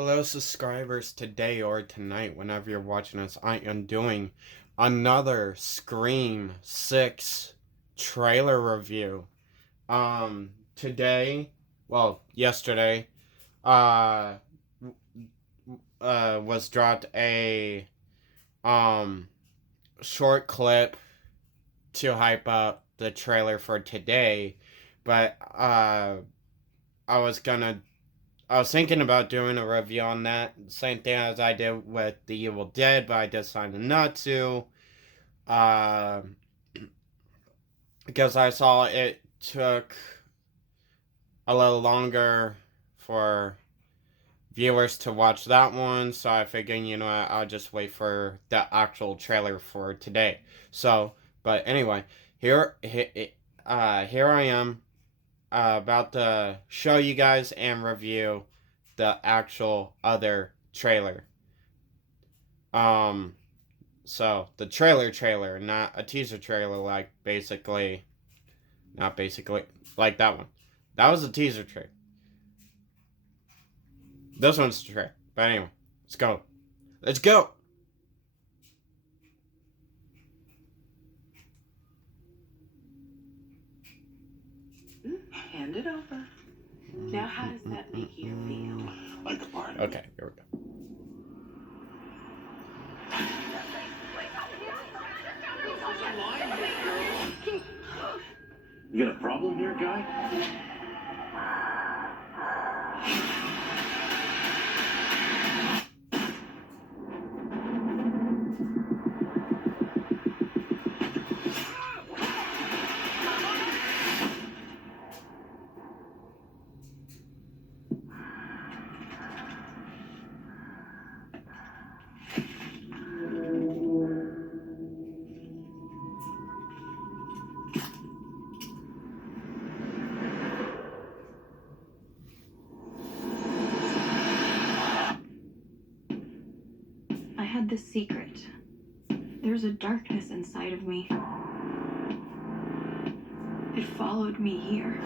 Hello, subscribers. Today or tonight, whenever you're watching this, I am doing another Scream 6 trailer review. Today, well, yesterday, uh, was dropped a, um, short clip to hype up the trailer for today, but, I was gonna I was thinking about doing a review on that. Same thing as I did with The Evil Dead, but I decided not to. Uh, because I saw it took a little longer for viewers to watch that one, so I figured, I'll just wait for the actual trailer for today. So, but anyway, here I am about to show you guys and review the actual other trailer. Um, so the trailer, not a teaser trailer, not basically, like that one. That was a teaser trailer. This one's the trailer. But anyway, let's go. Let's go! Hand it over. Now, how does that make you feel? Like a part of Okay, here we go. You got a problem here, guy? I had this secret. There's a darkness inside of me. It followed me here.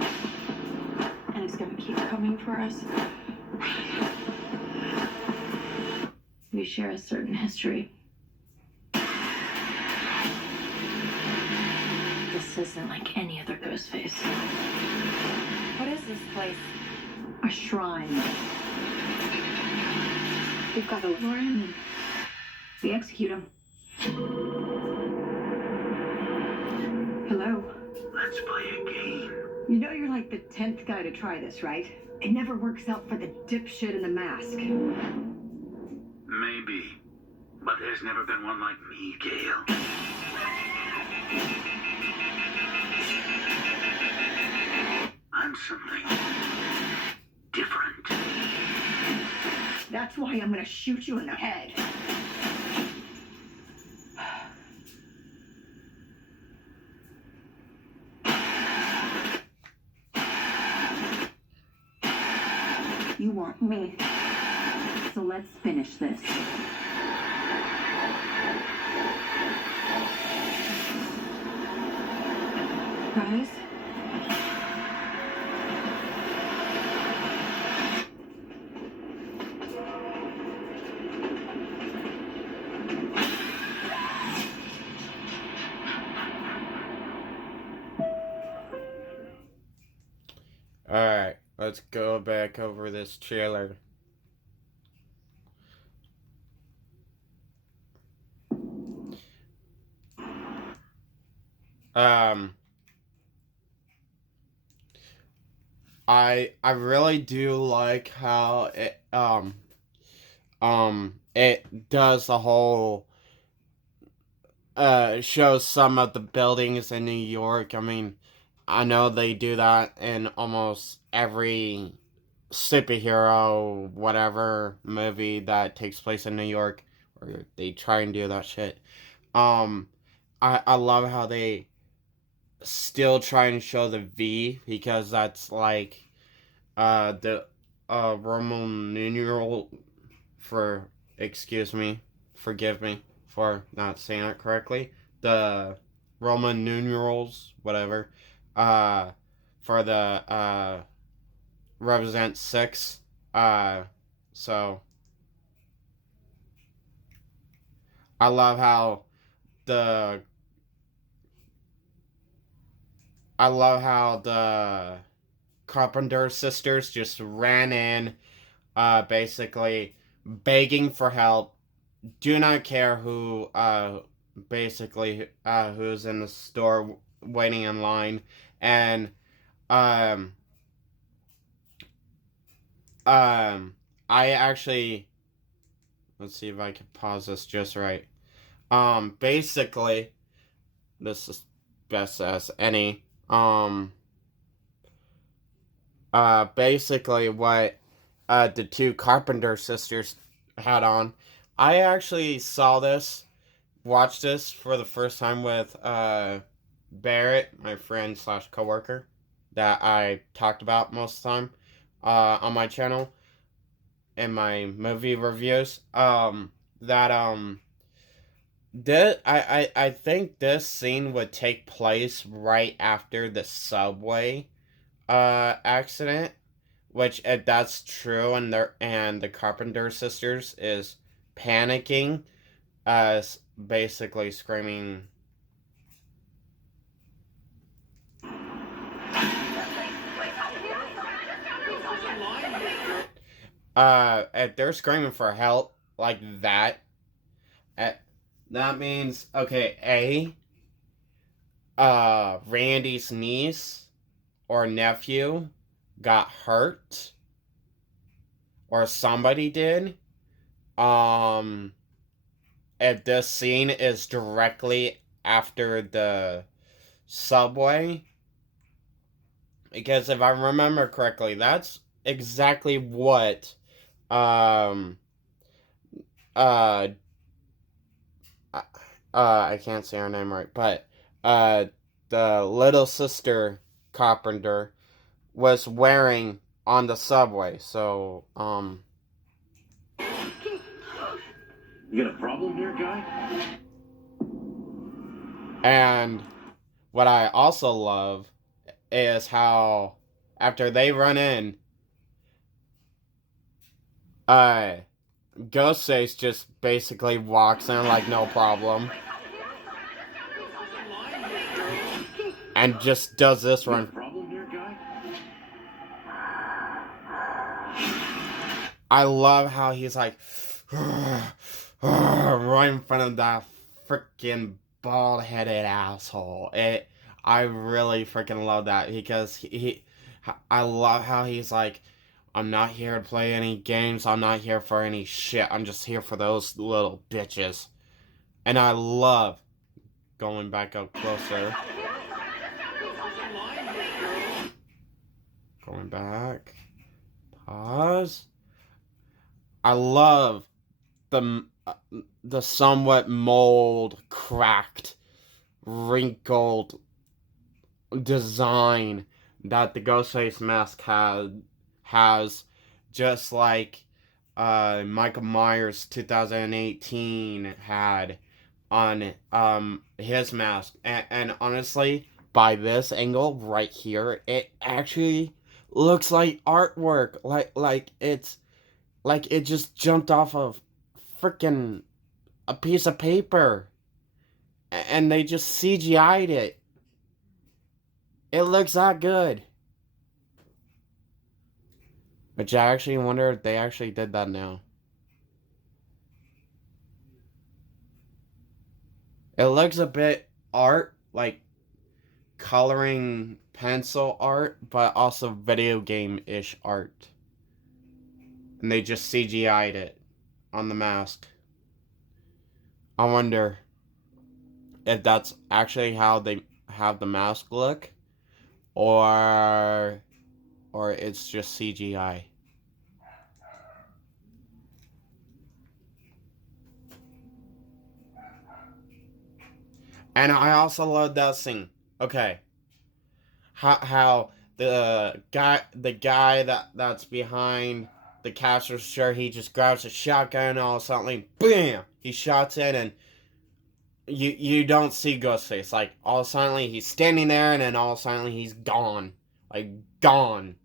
And it's gonna keep coming for us. We share a certain history. This isn't like any other ghost face. What is this place? A shrine. We've got to lure him and we execute him. Hello? Let's play a game. You know you're like the 10th guy to try this, right? It never works out for the dipshit in the mask. Maybe. But there's never been one like me, Gail. I'm something different. That's why I'm gonna shoot you in the head. You want me. So let's finish this. Guys? Alright, let's go back over this trailer. I really do like how it does the whole shows some of the buildings in New York. I mean, I know they do that in almost every superhero whatever movie that takes place in New York, or they try and do that shit. Um I love how they still try and show the V, because that's like the Roman numeral for, excuse me, forgive me for not saying it correctly, the Roman numerals, whatever, for the represent 6, So I love how the Carpenter sisters just ran in, basically begging for help. Do not care who, who's in the store waiting in line, and um, I actually, let's see if I can pause this just right. Basically, this is best as any. Basically what the two Carpenter sisters had on. I actually watched this for the first time with Barrett, my friend slash coworker, that I talked about most of the time on my channel in my movie reviews. I think this scene would take place right after the subway accident, which if that's true, and the Carpenter sisters is panicking, basically screaming. If they're screaming for help like that, that means, okay, Randy's niece or nephew got hurt, or somebody did. If this scene is directly after the subway, because if I remember correctly, that's exactly what I can't say her name right, but the little sister Carpenter was wearing on the subway. So You got a problem here, guy? and what I also love is how after they run in, Ghostface just basically walks in like no problem. And just does this run. Problem here, guy? I love how he's like right in front of that freaking bald-headed asshole. I really freaking love that, because I love how he's like, I'm not here to play any games. I'm not here for any shit. I'm just here for those little bitches. And I love going back up closer. Going back. Pause. I love the somewhat mold, cracked, wrinkled design that the Ghostface mask has, just like Michael Myers 2018 had on his mask. And honestly, by this angle right here, it actually looks like artwork, like it just jumped off of freaking a piece of paper, and they just CGI'd it. It looks that good. Which I actually wonder if they actually did that now. It looks a bit art, like coloring pencil art, but also video game-ish art. And they just CGI'd it on the mask. I wonder if that's actually how they have the mask look, or it's just CGI. And I also love that scene. Okay. How the guy that's behind the cash register, he just grabs a shotgun, and all of a sudden, BAM! He shots in, and you don't see Ghostface. Like, all of a sudden, he's standing there, and then all of a sudden, he's gone. Like, gone.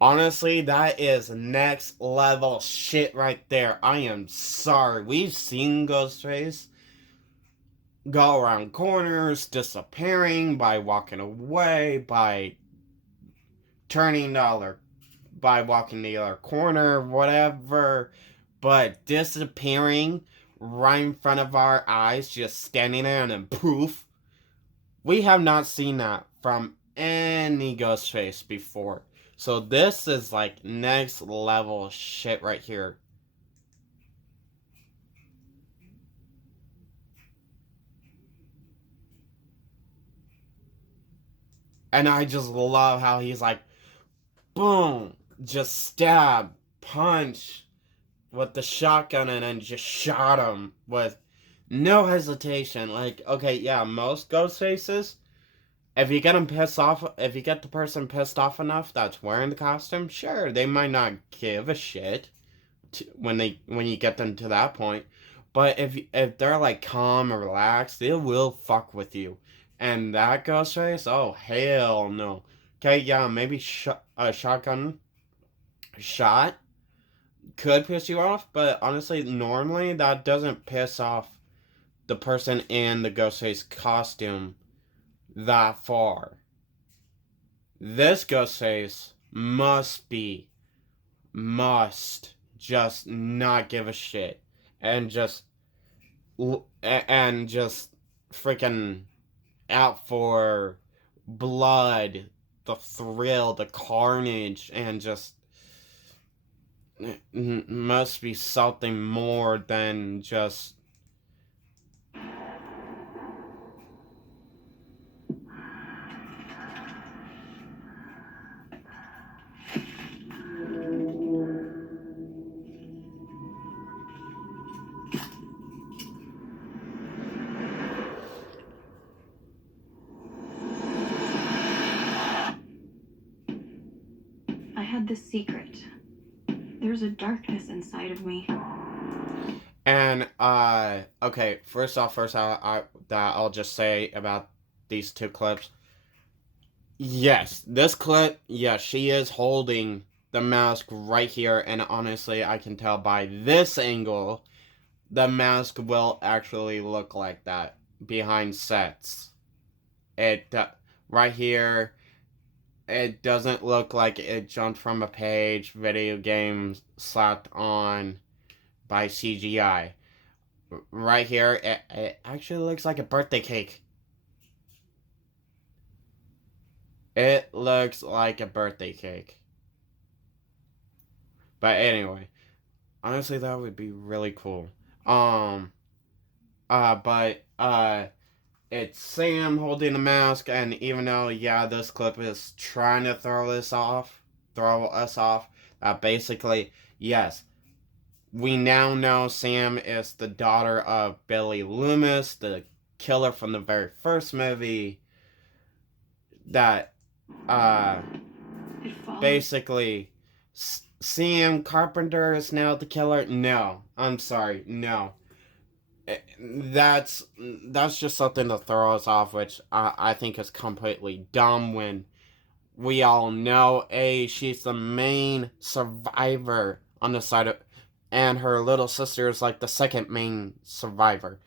Honestly, that is next level shit right there. I am sorry. We've seen Ghostface go around corners, disappearing, by walking away, by turning the other, by walking the other corner, whatever. But disappearing right in front of our eyes, just standing there and then poof. We have not seen that from any Ghostface before. So this is like next level shit right here. And I just love how he's like, boom, just stab, punch with the shotgun and then just shot him with no hesitation. Like, okay, yeah, most Ghostfaces, if you get the person pissed off enough that's wearing the costume, sure, they might not give a shit when you get them to that point. But if they're like calm or relaxed, they will fuck with you. And that Ghostface, oh hell no. Okay, yeah, maybe a shotgun shot could piss you off, but honestly, normally that doesn't piss off the person in the Ghostface costume that far. This Ghostface must just not give a shit and just freaking out for blood, the thrill, the carnage, and just must be something more than just I had this secret. There's a darkness inside of me. And okay, first I'll just say about these two clips. Yes, this clip, yes, she is holding the mask right here, and honestly, I can tell by this angle, the mask will actually look like that behind sets. It right here, it doesn't look like it jumped from a page, video game slapped on by CGI. Right here, it actually looks like a birthday cake. It looks like a birthday cake. But anyway, honestly, that would be really cool. It's Sam holding the mask, and even though, yeah, this clip is trying to throw us off, basically, yes, we now know Sam is the daughter of Billy Loomis, the killer from the very first movie, that, basically, Sam Carpenter is now the killer. No, I'm sorry, no. That's just something to throw us off, which I think is completely dumb when we all know, she's the main survivor on the side of, and her little sister is like the second main survivor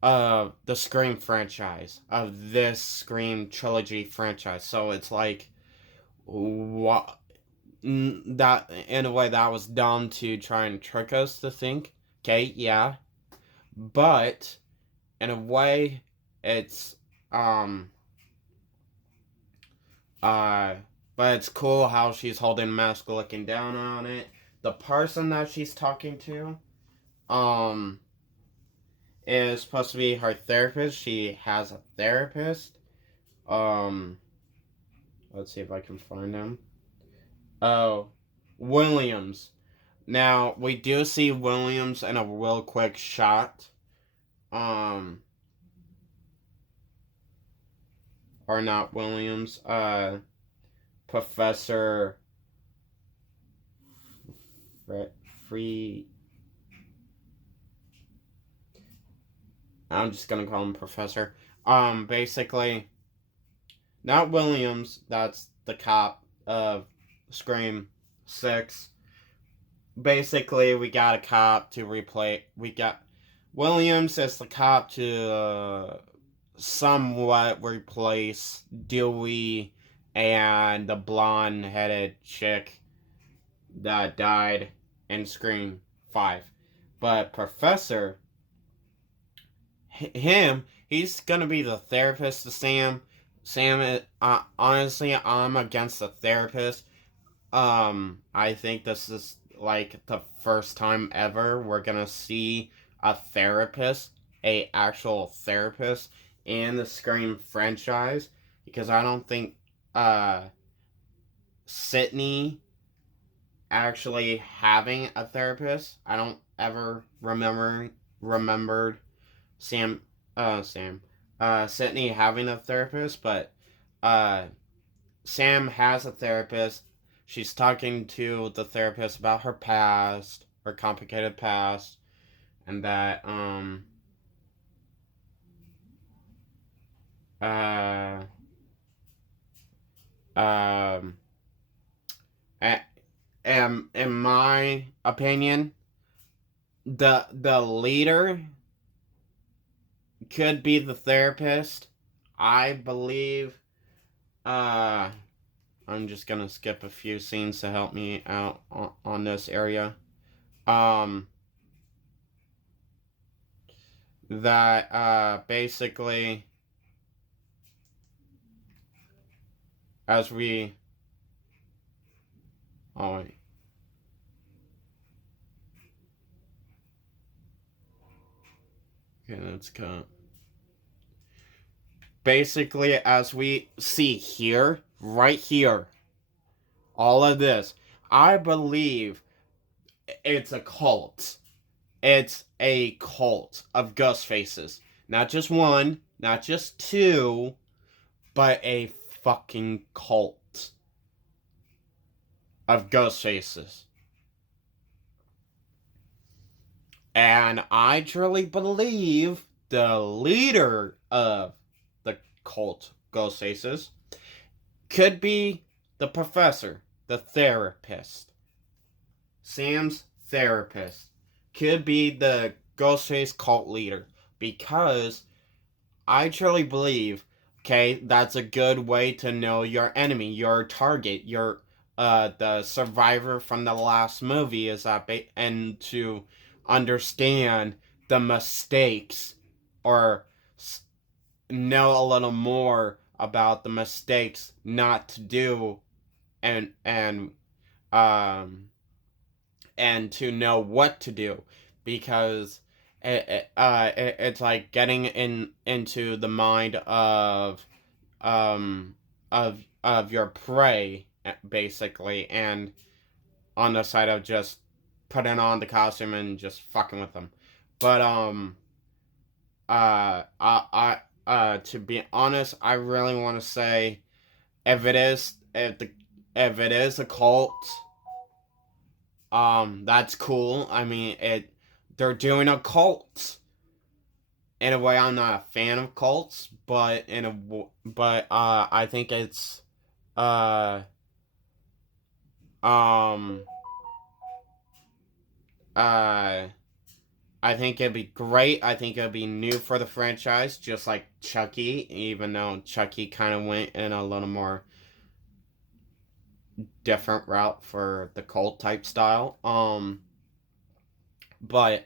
of the Scream franchise, of this Scream trilogy franchise. So it's like, what, that, in a way, that was dumb to try and trick us to think, okay, yeah, but in a way, it's but it's cool how she's holding a mask, looking down on it. The person that she's talking to, is supposed to be her therapist. She has a therapist. Let's see if I can find him. Oh, Williams. Now, we do see Williams in a real quick shot. Or not Williams, Professor Free. I'm just gonna call him Professor. Basically, not Williams, that's the cop of Scream 6. Basically, we got a cop to replace. We got Williams as the cop to somewhat replace Dewey and the blonde-headed chick that died in Scream 5. But Professor, he's gonna be the therapist to Sam. Sam, honestly, I'm against the therapist. I think this is like the first time ever we're gonna see a therapist, a actual therapist in the Scream franchise, because I don't think Sydney actually having a therapist. I don't ever remembered Sydney having a therapist, but Sam has a therapist. She's talking to the therapist about her past, her complicated past, and that in my opinion, the leader could be the therapist. I believe. I'm just gonna skip a few scenes to help me out on this area. That basically, as we. Oh wait. Okay, let's cut. Basically, as we see here, right here, all of this, I believe it's a cult. It's a cult of ghost faces. Not just one, not just two, but a fucking cult of ghost faces. And I truly believe the leader of the cult ghost faces could be the professor, the therapist. Sam's therapist could be the Ghostface cult leader, because I truly believe, okay, that's a good way to know your enemy, your target, your the survivor from the last movie is that and to understand the mistakes, or know a little more about the mistakes not to do, and to know what to do, because it's like getting into the mind of your prey, basically, and on the side of just putting on the costume and just fucking with them. But to be honest, I really want to say, if it is a cult, that's cool. I mean, they're doing a cult. In a way, I'm not a fan of cults, but I think it's I think it'd be great. I think it'd be new for the franchise, just like Chucky, even though Chucky kind of went in a little more different route for the cult type style. But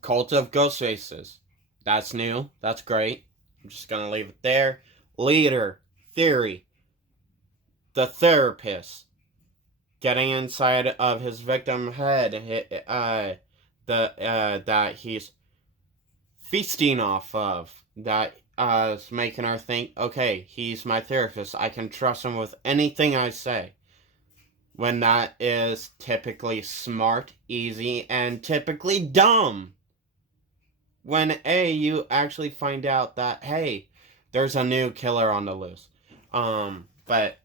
Cult of Ghostfaces, that's new. That's great. I'm just gonna leave it there. Leader, theory, the therapist, getting inside of his victim head, that he's feasting off of, that is making her think, okay, he's my therapist, I can trust him with anything I say. When that is typically smart, easy, and typically dumb. When you actually find out that, hey, there's a new killer on the loose. But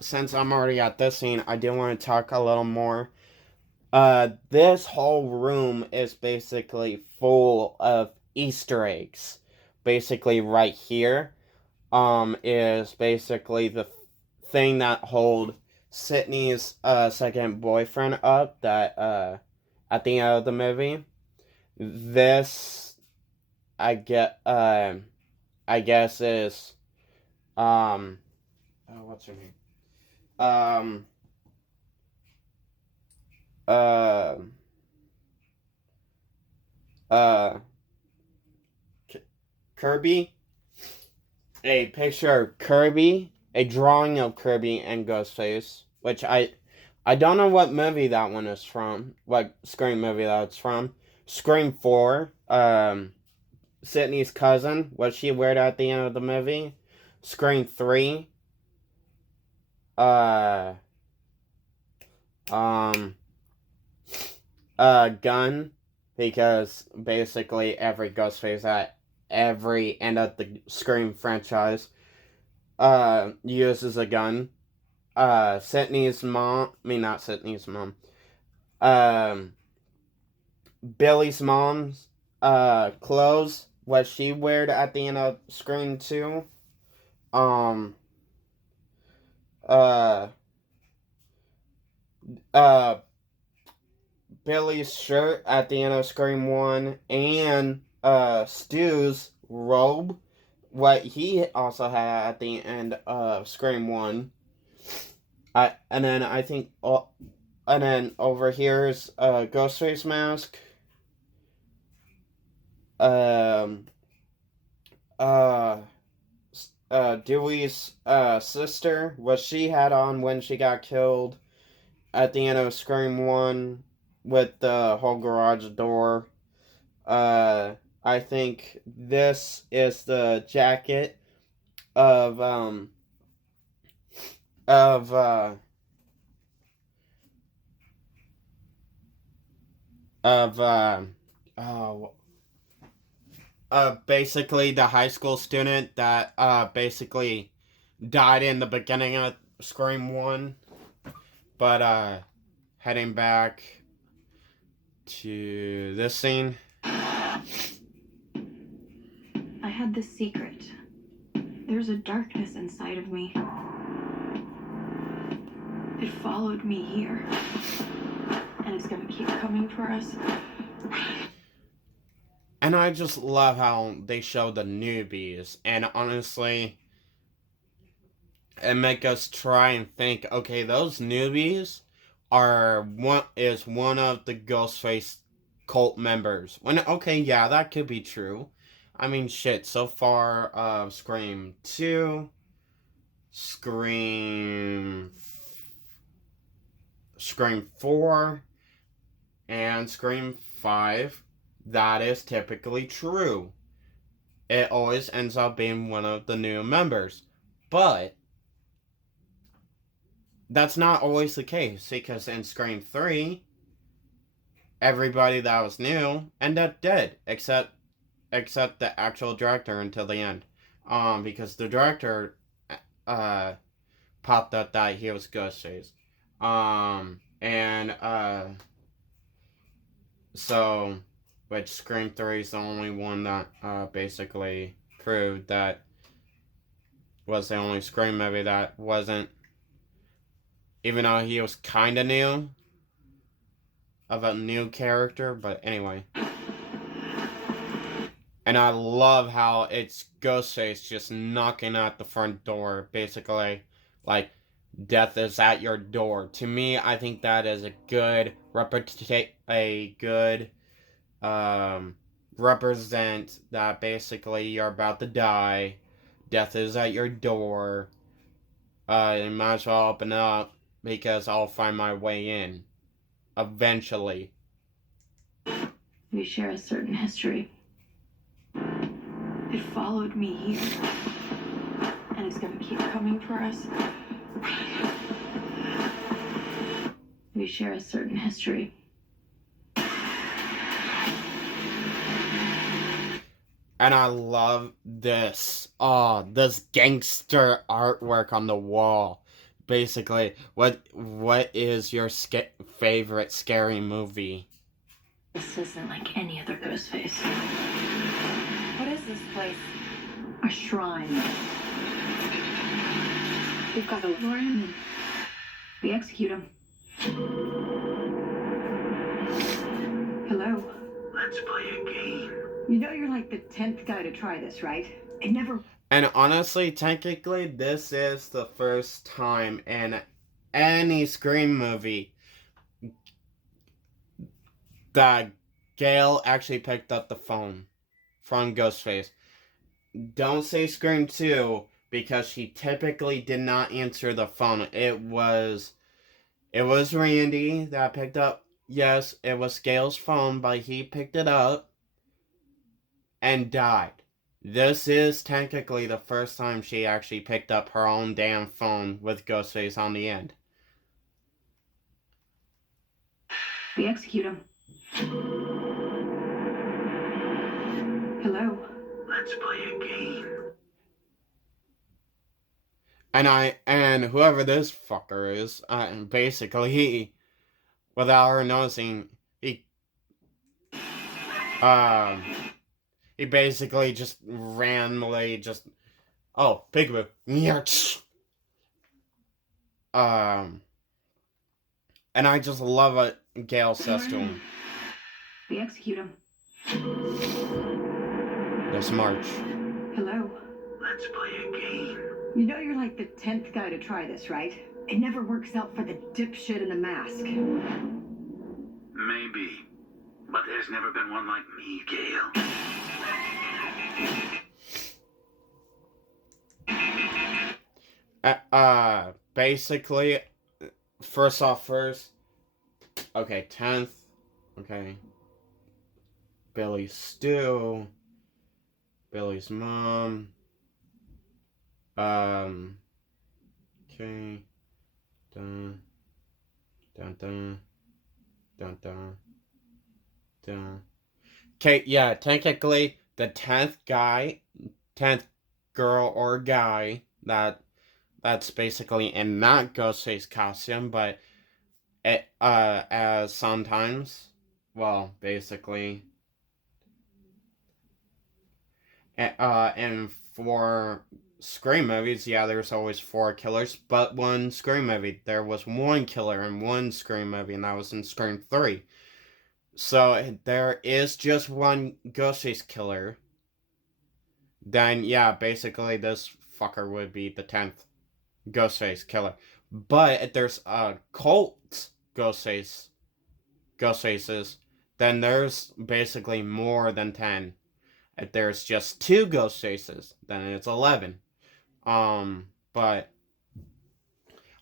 since I'm already at this scene, I do want to talk a little more. This whole room is basically full of Easter eggs. Basically, right here, is basically the thing that hold Sydney's second boyfriend up that at the end of the movie. This I guess is oh, what's her name? Uh Kirby, a picture of Kirby, a drawing of Kirby and Ghostface, which I don't know what movie that one is from, what Scream movie that's from. Scream 4, Sydney's cousin, what she wear at the end of the movie. Scream 3, gun, because basically every Ghostface at every end of the Scream franchise uses a gun. Sydney's mom, not Sydney's mom, Billy's mom's clothes, what she wear at the end of Scream 2. Billy's shirt at the end of Scream 1, and Stu's robe, what he also had at the end of Scream 1. And then I think, and then over here's Ghostface mask. Dewey's sister, what she had on when she got killed at the end of Scream 1 with the whole garage door. I think this is the jacket of basically the high school student that basically died in the beginning of Scream 1, but heading back to this scene. I had this secret. There's a darkness inside of me. It followed me here. And it's gonna keep coming for us. And I just love how they show the newbies. And honestly, it make us try and think, okay, those newbies are one of the Ghostface cult members. When, okay, yeah, that could be true. I mean, shit, so far, Scream 2, Scream 4, and Scream 5, that is typically true. It always ends up being one of the new members. But that's not always the case, because in Scream 3, everybody that was new ended up dead, except the actual director until the end. Because the director popped up that he was Ghostface. So, which Scream 3 is the only one that basically proved that was the only Scream movie that wasn't, even though he was kinda new, of a new character, but anyway. And I love how it's Ghostface just knocking at the front door, basically, like, death is at your door. To me, I think that is a good represent that basically you're about to die, death is at your door, you might as well open up, because I'll find my way in, eventually. We share a certain history. It followed me here. And it's gonna keep coming for us. We share a certain history. And I love this. Oh, this gangster artwork on the wall. Basically, what is your favorite scary movie? This isn't like any other Ghostface. What is this place? A shrine. We've got to lure him in. We execute him. Hello. Let's play a game. You know you're like the 10th guy to try this, right? It never... And honestly, technically, this is the first time in any Scream movie that Gail actually picked up the phone from Ghostface. Don't say Scream 2, because she typically did not answer the phone. It was Randy that picked up. Yes, it was Gail's phone, but he picked it up and died. This is technically the first time she actually picked up her own damn phone with Ghostface on the end. We execute him. Hello. Let's play a game. And whoever this fucker is, basically, he, without her noticing, he basically just randomly oh, peekaboo. And I just love what Gail says to him. We execute him. This March. Hello. Let's play a game. You know you're like the 10th guy to try this, right? It never works out for the dipshit in the mask. Maybe. But there's never been one like me, Gail. Basically, first, okay, 10th, okay, Billy's stew, Billy's mom, okay, dun, dun, dun, dun, dun, dun. Okay, yeah, technically, the 10th girl or guy that's basically in that Ghostface costume, but as sometimes, well, basically, and for Scream movies, yeah, there's always 4 killers, but one Scream movie, there was 1 killer in one Scream movie, and that was in Scream 3. So, there is just 1 Ghostface killer. Then, yeah, basically, this fucker would be the 10th Ghostface killer. But if there's a cult Ghostfaces, then there's basically more than 10. If there's just 2 Ghostfaces, then it's 11. But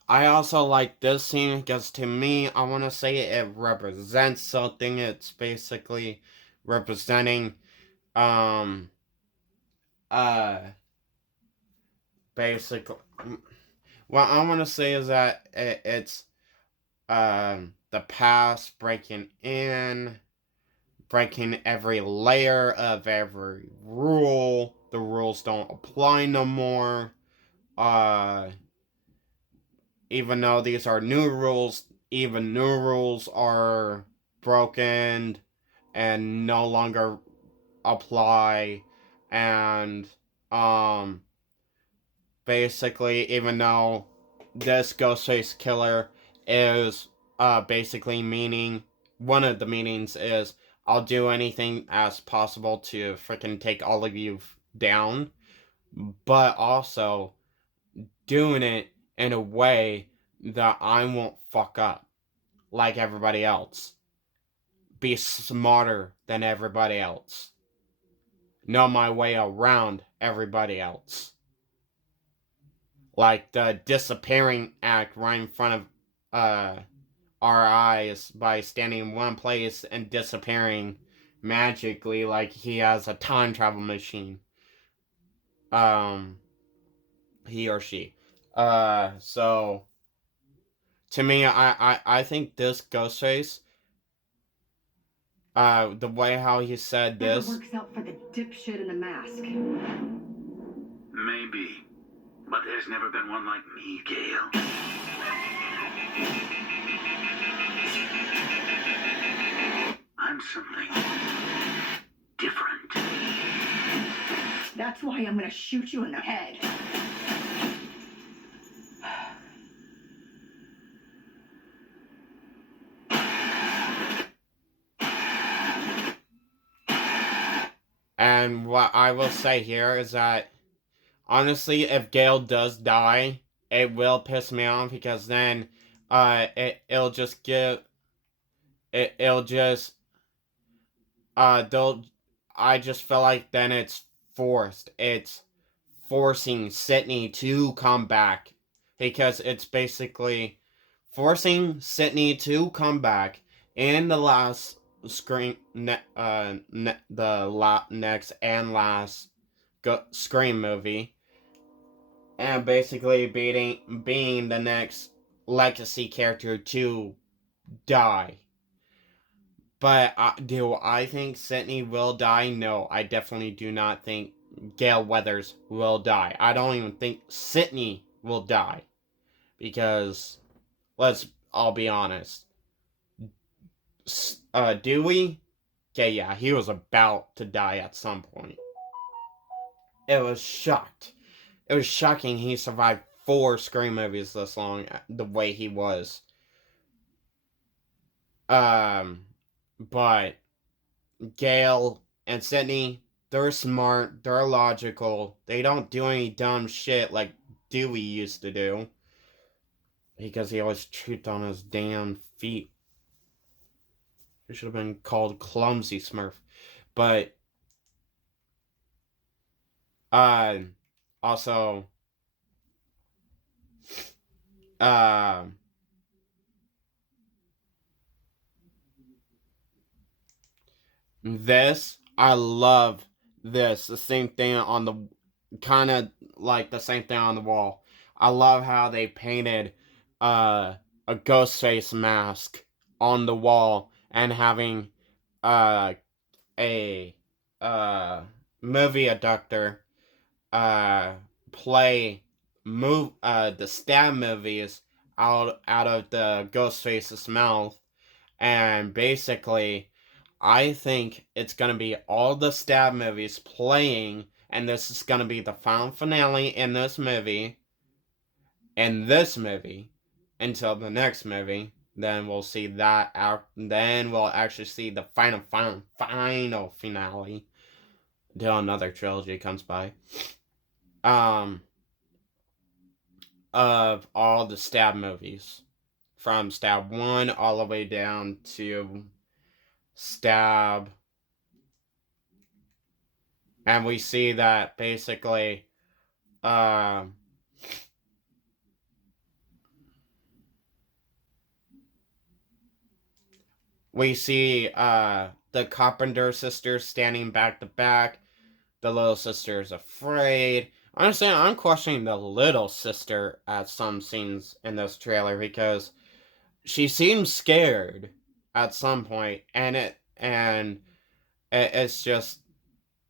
I also like this scene because to me, I want to say it represents something. It's basically representing, basically, what I want to say is that it's, the past breaking every layer of every rule. The rules don't apply no more. Even though these are new rules, even new rules are broken and no longer apply. And, basically, even though this Ghostface killer is, basically meaning, one of the meanings is, I'll do anything as possible to freaking take all of you down, but also doing it in a way that I won't fuck up like everybody else. Be smarter than everybody else. Know my way around everybody else. Like the disappearing act right in front of our eyes by standing in one place and disappearing magically like he has a time travel machine. He or she. So to me, I think this Ghostface, the way how he said this, Never works out for the dipshit in the mask. Maybe. But there's never been one like me, Gail. I'm something different. That's why I'm gonna shoot you in the head. And what I will say here is that, honestly, if Gale does die, it will piss me off, because then it'll just give it'll just they'll I just feel like then it's forced. It's forcing Sydney to come back, because it's basically forcing Sydney to come back in the last next and last Scream movie, and basically being the next legacy character to die. But do I think Sydney will die? No, I definitely do not think Gale Weathers will die. I don't even think Sydney will die, because let's all be honest. Dewey? Okay, yeah, he was about to die at some point. It was shocking he survived 4 Scream movies this long, the way he was. But Gale and Sydney, they're smart, they're logical, they don't do any dumb shit like Dewey used to do, because he always tripped on his damn feet. He should have been called Clumsy Smurf. But also this, I love this. The same thing on the, kind of like the same thing on the wall. I love how they painted a Ghostface mask on the wall, and having a movie abductor play the stab movies out of the Ghostface's mouth. And basically, I think it's gonna be all the stab movies playing, and this is gonna be the final finale in this movie, until the next movie. Then we'll see that out. Then we'll actually see the final finale until another trilogy comes by. Of all the stab movies, from Stab 1 all the way down to Stab, and we see that basically we see the Carpenter sisters standing back to back. The little sister is afraid. Honestly, I'm questioning the little sister at some scenes in this trailer, because she seems scared at some point, and it's just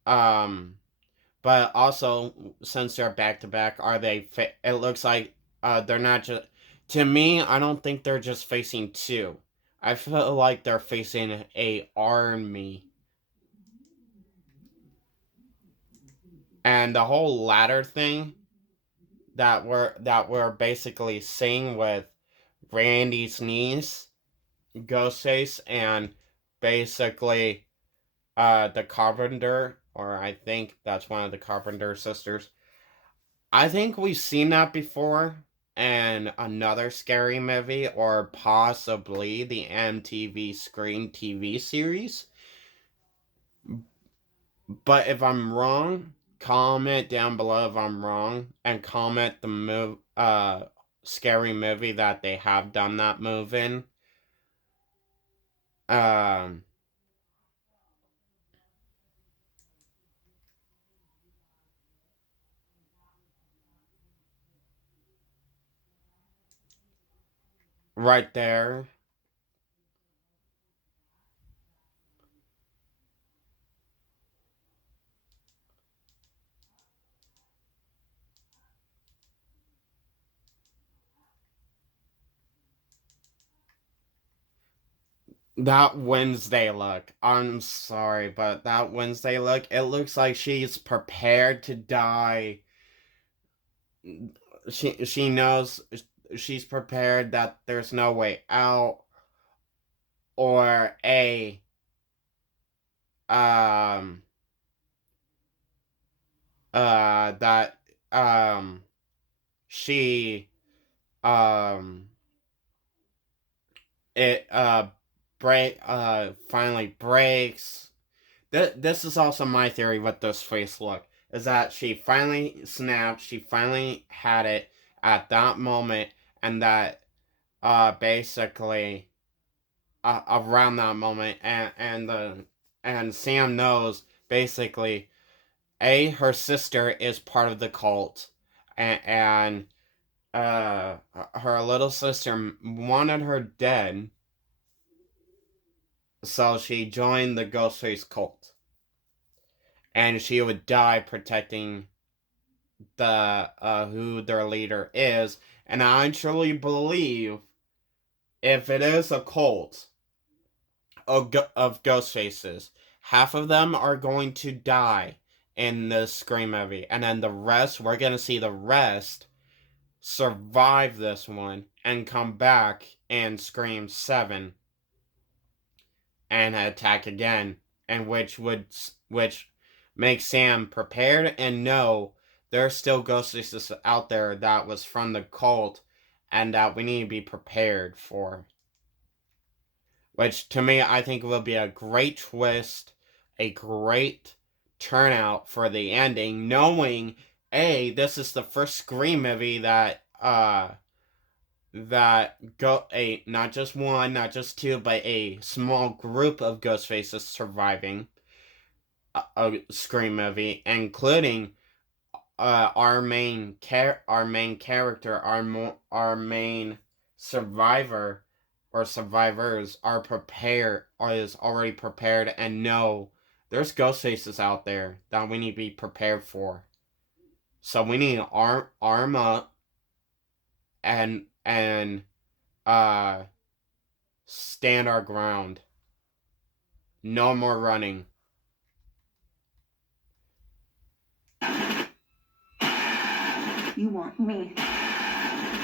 but also, since they're back to back, are they it looks like they're not just, to me, I don't think they're just facing 2. I feel like they're facing a army. And the whole ladder thing that we're basically seeing with Randy's niece, Ghostface, and basically the Carpenter, or I think that's one of the Carpenter sisters. I think we've seen that before in another scary movie, or possibly the MTV Scream TV series. But if I'm wrong, comment down below if I'm wrong, and comment the scary movie that they have done that move in. Right there. That Wednesday look. I'm sorry, but that Wednesday look, it looks like she's prepared to die. She knows she's prepared that there's no way out, or that she um it finally breaks. This is also my theory with this face look, is that she finally snapped, she finally had it at that moment, and that basically around that moment, and Sam knows basically her sister is part of the cult, and her little sister wanted her dead, so she joined the Ghostface cult, and she would die protecting the who their leader is. And I truly believe, if it is a cult of Ghostfaces, half of them are going to die in the Scream movie, and then the rest, we're gonna see the rest survive this one and come back in Scream 7 and attack again, and which makes Sam prepared and know there's still Ghostfaces out there that was from the cult and that we need to be prepared for. Which, to me, I think will be a great twist, a great turnout for the ending, knowing, this is the first Scream movie that not just one, not just two, but a small group of Ghostfaces surviving a Scream movie, including our main character, our main survivor or survivors is already prepared and know there's Ghostfaces out there that we need to be prepared for. So we need to arm up and stand our ground. No more running. You want me.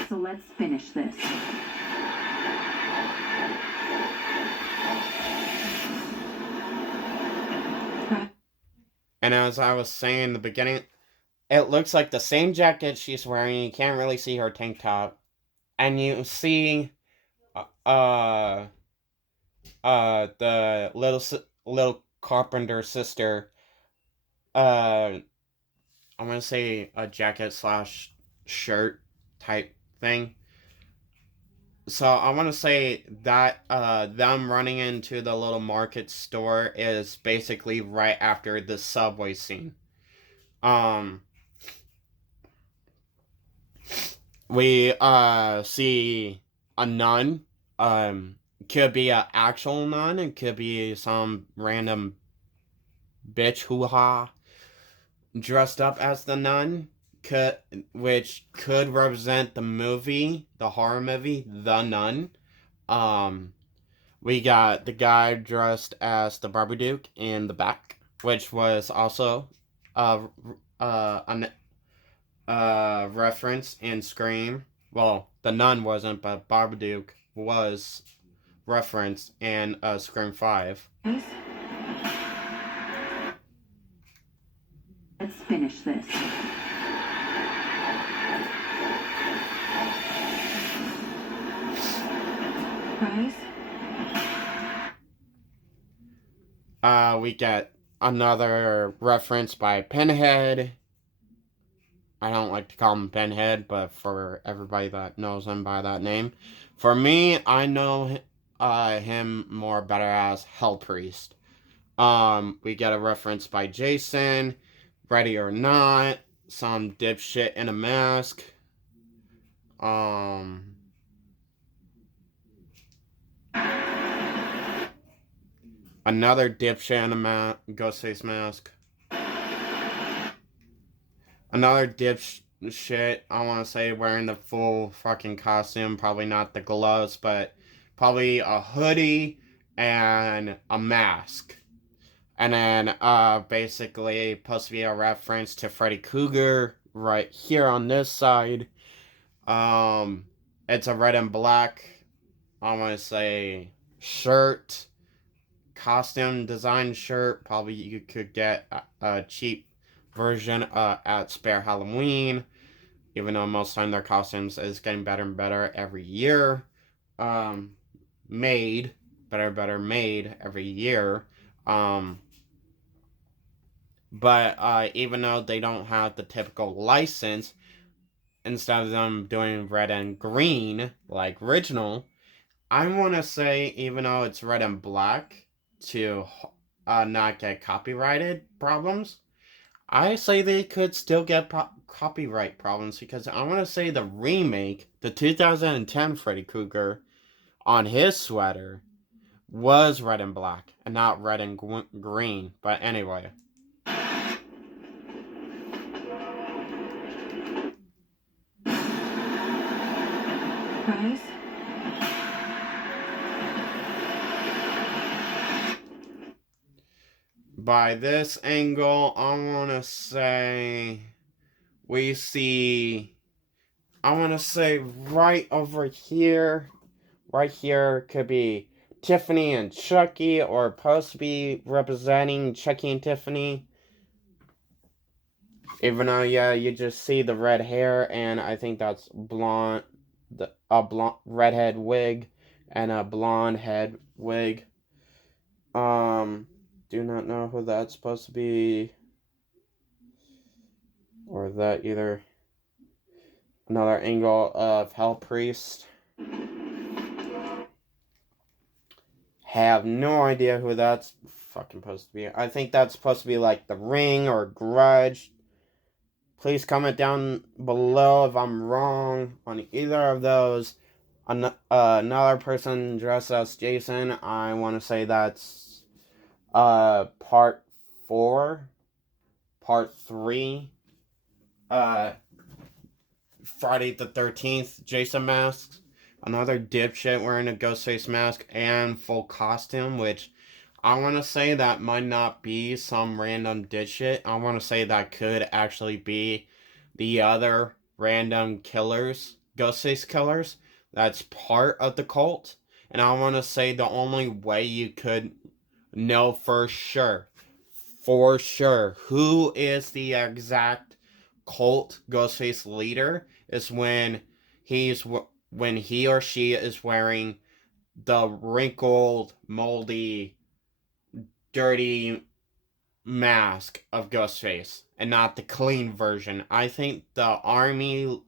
So let's finish this. And as I was saying in the beginning, it looks like the same jacket she's wearing. You can't really see her tank top. And you see the little carpenter sister, I'm gonna say a jacket / shirt type thing. So I want to say that them running into the little market store is basically right after the subway scene. We see a nun. Could be an actual nun. It could be some random bitch hoo-ha dressed up as the nun. Which could represent the movie, the horror movie, The Nun. We got the guy dressed as the Babadook in the back, which was also a reference in Scream. Well, the nun wasn't, but Babadook was referenced in Scream 5. Let's finish this. We get another reference by Pinhead. I don't like to call him Pinhead, but for everybody that knows him by that name. For me, I know him more better as Hell Priest. We get a reference by Jason, Ready or Not, some dipshit in a mask. Another dipshit in a Ghostface mask. Another dipshit, I want to say, wearing the full fucking costume. Probably not the gloves, but probably a hoodie and a mask. And then, basically, supposed to be a reference to Freddy Krueger right here on this side. It's a red and black, I want to say, shirt. Costume design shirt. Probably you could get a cheap version at Spare Halloween, even though most of the time their costumes is getting better and better every year. Made better made every year. But even though they don't have the typical license, instead of them doing red and green like original, I want to say, even though it's red and black to not get copyrighted problems, I say they could still get copyright problems, because I want to say the remake, the 2010 Freddy Krueger, on his sweater was red and black and not red and green. But anyway. Guys? By this angle, I want to say we see, I want to say right over here, right here could be Tiffany and Chucky, or supposed to be representing Chucky and Tiffany. Even though, yeah, you just see the red hair, and I think that's blonde, a blonde redhead wig and a blonde head wig. Do not know who that's supposed to be, or that either. Another angle of Hell Priest. Have no idea who that's fucking supposed to be. I think that's supposed to be like The Ring or Grudge. Please comment down below if I'm wrong on either of those. Another person dressed as Jason, I want to say that's part 4, part 3, Friday the 13th Jason masks. Another dipshit wearing a Ghostface mask and full costume, which I want to say that might not be some random dipshit. I want to say that could actually be the other random killers, Ghostface killers, that's part of the cult. And I want to say the only way you could know for sure, who is the exact cult Ghostface leader is when he or she is wearing the wrinkled, moldy, dirty mask of Ghostface and not the clean version. I think the army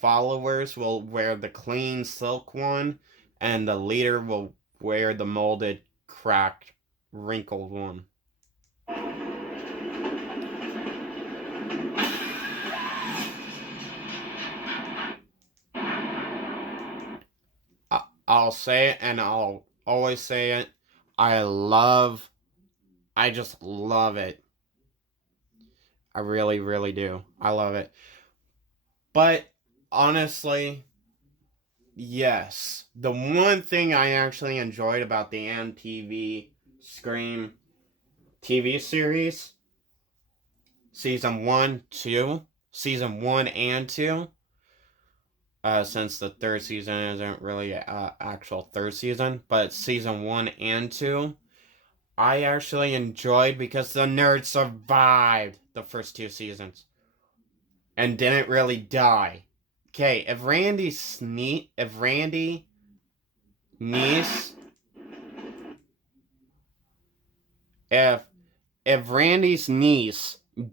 followers will wear the clean silk one, and the leader will wear the molded, cracked, wrinkled one. I'll say it, and I'll always say it. I just love it. I really, really do. I love it. But honestly, yes. The one thing I actually enjoyed about the MTV Scream TV series, season 1 and 2, since the third season isn't really an actual third season, but season 1 and 2, I actually enjoyed because the nerds survived the first 2 seasons and didn't really die. Okay, if Randy's niece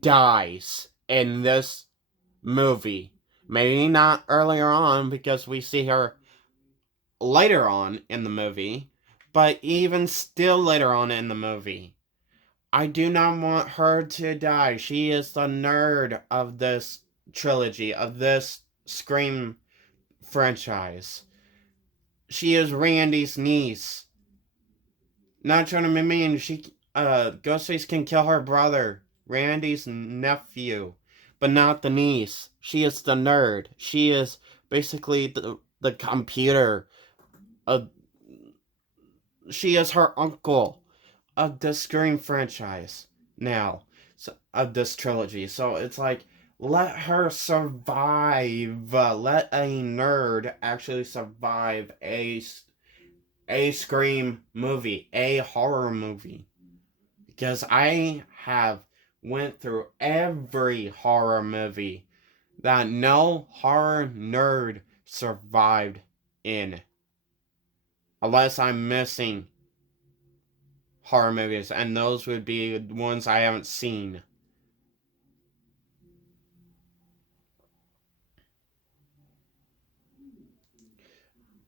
dies in this movie, maybe not earlier on because we see her later on in the movie, but even still later on in the movie, I do not want her to die. She is the nerd of this trilogy, of this Scream franchise. She is Randy's niece. Not trying to be mean, Ghostface can kill her brother, Randy's nephew, but not the niece. She is the nerd. She is basically the computer. She is her uncle of the Scream franchise now, of this trilogy. So it's like, let her survive. Let a nerd actually survive a Scream movie, a horror movie. Because I have went through every horror movie that no horror nerd survived in. Unless I'm missing horror movies, and those would be ones I haven't seen.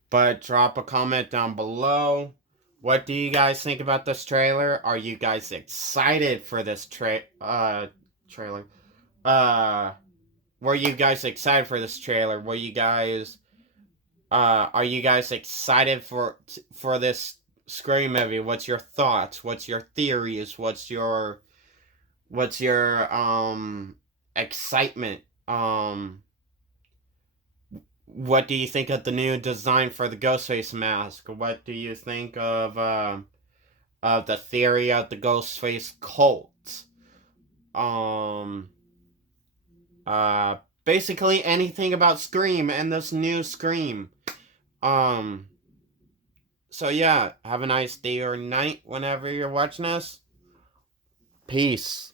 But drop a comment down below. What do you guys think about this trailer? Are you guys excited for this trailer? Were you guys excited for this trailer? Were you guys are you guys excited for this Scream movie? What's your thoughts? What's your theories? What's your excitement? What do you think of the new design for the Ghostface mask? What do you think of the theory of the Ghostface cult? Basically anything about Scream and this new Scream. So yeah, have a nice day or night whenever you're watching us. Peace.